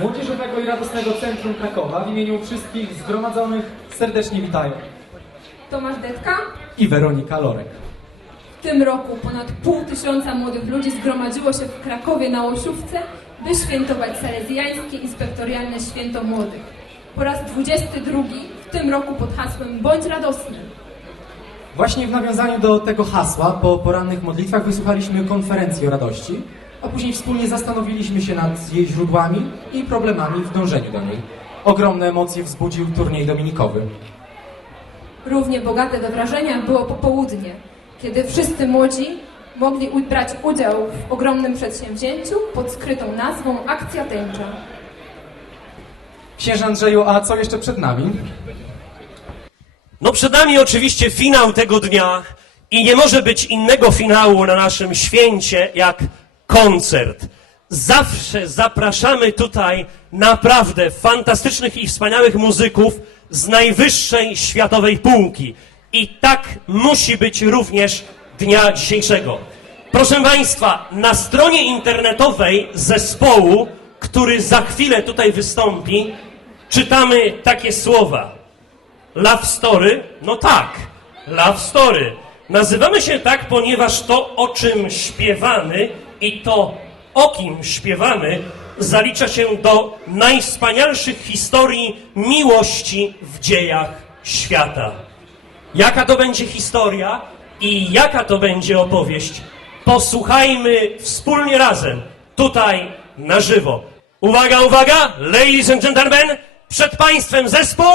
Młodzieżowego i Radosnego Centrum Krakowa w imieniu wszystkich zgromadzonych serdecznie witają. Tomasz Detka. I Weronika Lorek. W tym roku ponad pół tysiąca młodych ludzi zgromadziło się w Krakowie na Łosiówce, by świętować salezjańskie inspektorialne święto młodych. Po raz 22 w tym roku pod hasłem Bądź radosny. Właśnie w nawiązaniu do tego hasła po porannych modlitwach wysłuchaliśmy konferencji o radości, a później wspólnie zastanowiliśmy się nad jej źródłami i problemami w dążeniu do niej. Ogromne emocje wzbudził turniej dominikowy. Równie bogate do wrażenia było popołudnie, kiedy wszyscy młodzi mogli brać udział w ogromnym przedsięwzięciu pod skrytą nazwą Akcja Tęcza. Księże Andrzeju, a co jeszcze przed nami? No przed nami oczywiście finał tego dnia i nie może być innego finału na naszym święcie jak koncert. Zawsze zapraszamy tutaj naprawdę fantastycznych i wspaniałych muzyków z najwyższej światowej półki. I tak musi być również dnia dzisiejszego. Proszę Państwa, na stronie internetowej zespołu, który za chwilę tutaj wystąpi, czytamy takie słowa. Love Story? No tak, Love Story. Nazywamy się tak, ponieważ to, o czym śpiewamy i to, o kim śpiewamy, zalicza się do najwspanialszych historii miłości w dziejach świata. Jaka to będzie historia i jaka to będzie opowieść? Posłuchajmy wspólnie razem, tutaj na żywo. Uwaga, uwaga, ladies and gentlemen, przed Państwem zespół